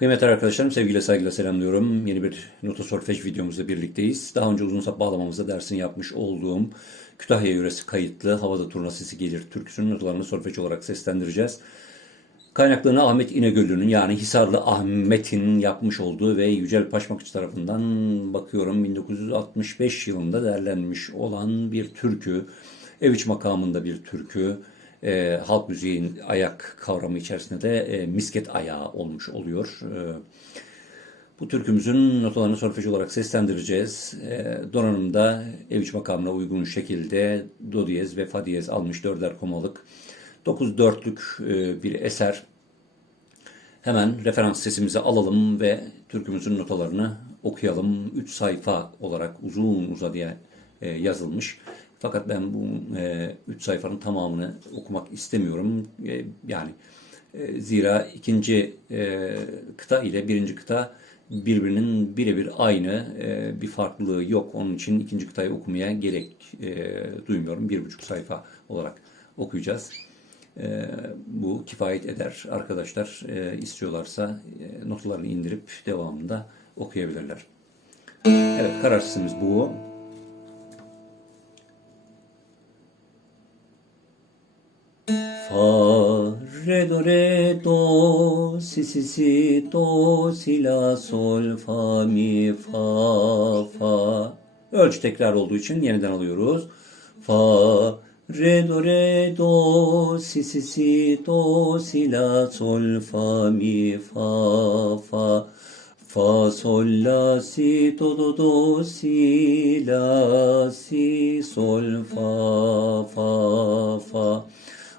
Kıymetli arkadaşlarım sevgiyle saygıyla selamlıyorum. Yeni bir nota solfej videomuzda birlikteyiz. Daha önce uzun sap bağlamamızda dersini yapmış olduğum Kütahya yöresi kayıtlı Havada Turna Sesi Gelir türküsünün notalarını solfej olarak seslendireceğiz. Kaynaklığını Ahmet İnegöllü'nün yani Hisarlı Ahmet'in yapmış olduğu ve Yücel Paşmakçı tarafından bakıyorum 1965 yılında derlenmiş olan bir türkü. Ev iç makamında bir türkü. E, halk müziğin ayak kavramı içerisinde de e, misket ayağı olmuş oluyor. E, bu türkümüzün notalarını solfej olarak seslendireceğiz. E, donanımda ev makamına uygun şekilde do diyez ve fa diyez almış dörder komalık 9 dörtlük e, bir eser. Hemen referans sesimizi alalım ve türkümüzün notalarını okuyalım. 3 sayfa olarak uzun uzadıya e, yazılmış. Fakat ben bu 3 sayfanın tamamını okumak istemiyorum. E, yani e, zira ikinci e, kıta ile birinci kıta birbirinin birebir aynı. E, bir farklılığı yok. Onun için ikinci kıtayı okumaya gerek e, duymuyorum. Bir buçuk sayfa olarak okuyacağız. E, bu kifayet eder. Arkadaşlar e, istiyorlarsa e, notalarını indirip devamında okuyabilirler. Evet kararsızımız bu. Re, do, re, do, si, si, si, do, si, la, sol, fa, mi, fa, fa. Ölçü tekrar olduğu için yeniden alıyoruz. Fa, re, do, re, do, si, si, si, do, si, la, sol, fa, mi, fa, fa. Fa, sol, la, si, do, do, do, si, la, si, sol, fa, fa.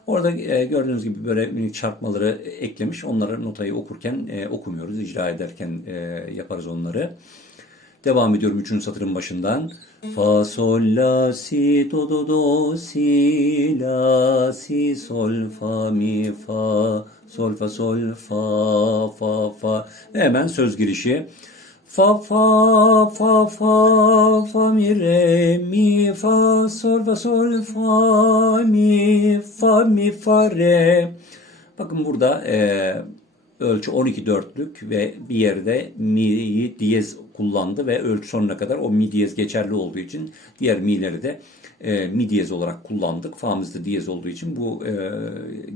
Orada e, gördüğünüz gibi böyle minik çarpmaları eklemiş. Onları notayı okurken e, okumuyoruz. icra ederken e, yaparız onları. Devam ediyorum üçüncü satırın başından. Fa, sol, la, si, do, do, do, si, la, si, sol, fa, mi, fa, sol, fa, sol, fa, fa, fa. Hemen söz girişi. Fa fa fa fa fa mi re mi fa sol fa sol fa mi fa mi fa re. Bakın burada e, ölçü 12 dörtlük ve bir yerde mi'yi diyez kullandı ve ölçü sonuna kadar o mi diyez geçerli olduğu için diğer mi'leri de e, mi diyez olarak kullandık. Fa'mız da diyez olduğu için bu e,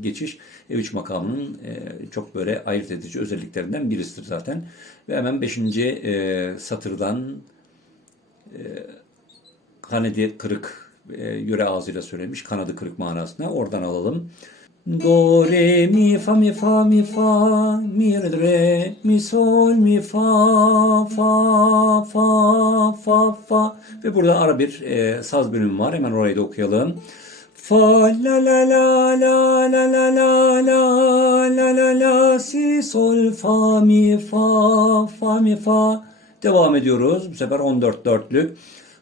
geçiş ev makamının e, çok böyle ayırt edici özelliklerinden birisidir zaten. Ve hemen 5. E, satırdan e, kanadı kırık e, yöre ağzıyla söylemiş kanadı kırık manasına oradan alalım. Do, re, mi, fa, mi, fa, mi, fa, mi, re, mi, sol, mi, fa, fa, fa, fa, fa. Ve burada ara bir e, saz bölümü var. Hemen orayı da okuyalım. Fa, la, la, la, la, la, la, la, la, la, la, la, si, sol, fa, mi, fa, fa, mi, fa. Devam ediyoruz. Bu sefer 14 dörtlük.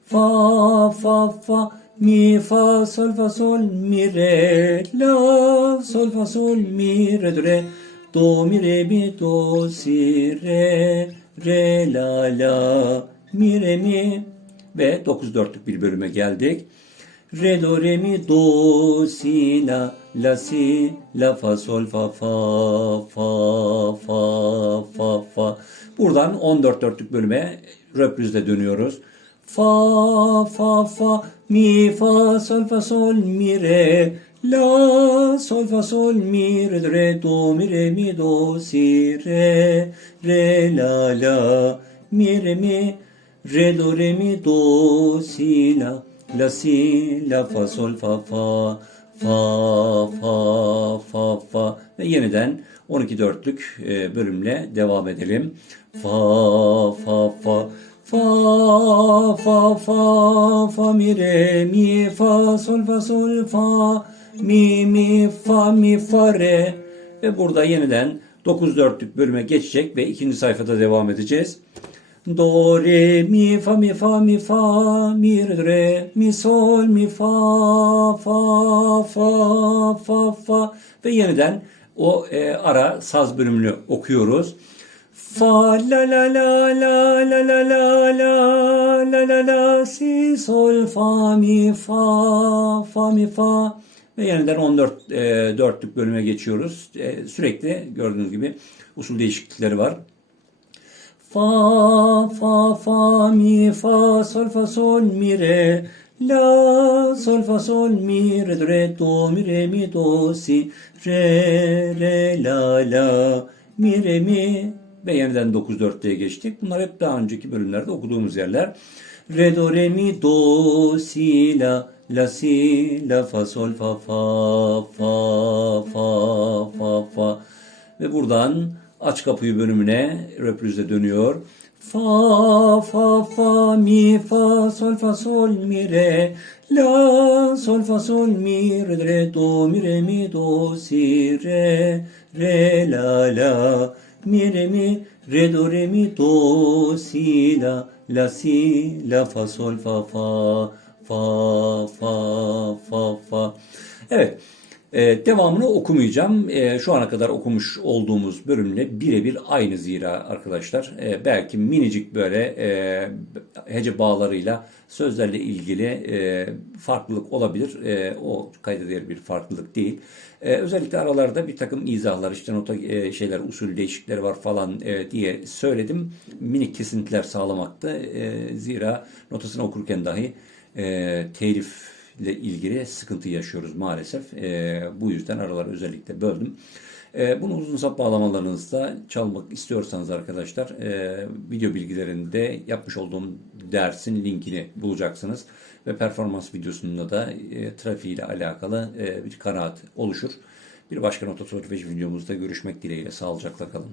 Fa, fa, fa, mi, fa, sol, fa, sol, mi, re, la, sol, fa, sol, mi, re, do, re, do, mi, re, mi, do, si, re, re, la, la, mi, re, mi ve 9 dörtlük bir bölüme geldik. Re, do, re, mi, do, si, la, la, si, la, fa, sol, fa, fa, fa, fa, fa, fa. Buradan 14 dörtlük bölüme röprizle dönüyoruz. Fa, fa, fa, mi, fa, sol, fa, sol, mi, re, la, sol, fa, sol, mi, re, re, do, mi, re, mi, do, si, re, re, la, la, mi, re, mi, re, do, re, mi, do, si, la, la, si, la, fa, sol, fa, fa, fa, fa, fa, fa. Ve yeniden 12 dörtlük e, bölümle devam edelim. Fa, fa, fa, fa, fa, fa, fa, mi, re, mi, fa, sol, fa, sol, fa, mi, mi, fa, mi, fa, re ve burada yeniden 9 dörtlük bölüme geçecek ve ikinci sayfada devam edeceğiz. Do, re, mi, fa, mi, fa, mi, fa, mi, re, mi, sol, mi, fa, fa, fa, fa, fa ve yeniden o e, ara saz bölümünü okuyoruz. Fa, la, la, la, la, la, la, la, la, la, la, la, si, sol, fa, mi, fa, fa, mi, fa ve yeniden 14 e, dörtlük bölüme geçiyoruz. E, sürekli gördüğünüz gibi usul değişiklikleri var. Fa, fa, fa, mi, fa, sol, fa, sol, mi, re. La, sol, fa, sol, mi, re, do, re, do, mi, re, mi, do, si, re, re, la, la, mi, re, mi. Ve yeniden 9-4'te geçtik. Bunlar hep daha önceki bölümlerde okuduğumuz yerler. Re, do, re, mi, do, si, la, la, si, la, fa, sol, fa, fa, fa, fa, fa, fa. Ve buradan aç kapıyı bölümüne röprizde dönüyor. Fa, fa, fa, mi, fa, sol, fa, sol, mi, re. La, sol, fa, sol, mi, re, re, do, mi, re, mi, do, si, re, re, la, la. Mi, re, mi, re, do, re, mi, do, si, la, la, si, la, fa, sol, fa, fa, fa, fa, fa, fa. Evet. Ee, devamını okumayacağım. Ee, şu ana kadar okumuş olduğumuz bölümle birebir aynı zira arkadaşlar. Ee, belki minicik böyle e, hece bağlarıyla sözlerle ilgili e, farklılık olabilir. E, o kayda bir farklılık değil. E, özellikle aralarda bir takım izahlar, işte nota e, şeyler, usul değişiklikleri var falan e, diye söyledim. Minik kesintiler sağlamakta. E, zira notasını okurken dahi e, telif ile ilgili sıkıntı yaşıyoruz maalesef. E, bu yüzden araları özellikle böldüm. E, bunu uzun sap bağlamalarınızda çalmak istiyorsanız arkadaşlar e, video bilgilerinde yapmış olduğum dersin linkini bulacaksınız. Ve performans videosunda da e, trafiği ile alakalı e, bir kanaat oluşur. Bir başka nota videomuzda görüşmek dileğiyle sağlıcakla kalın.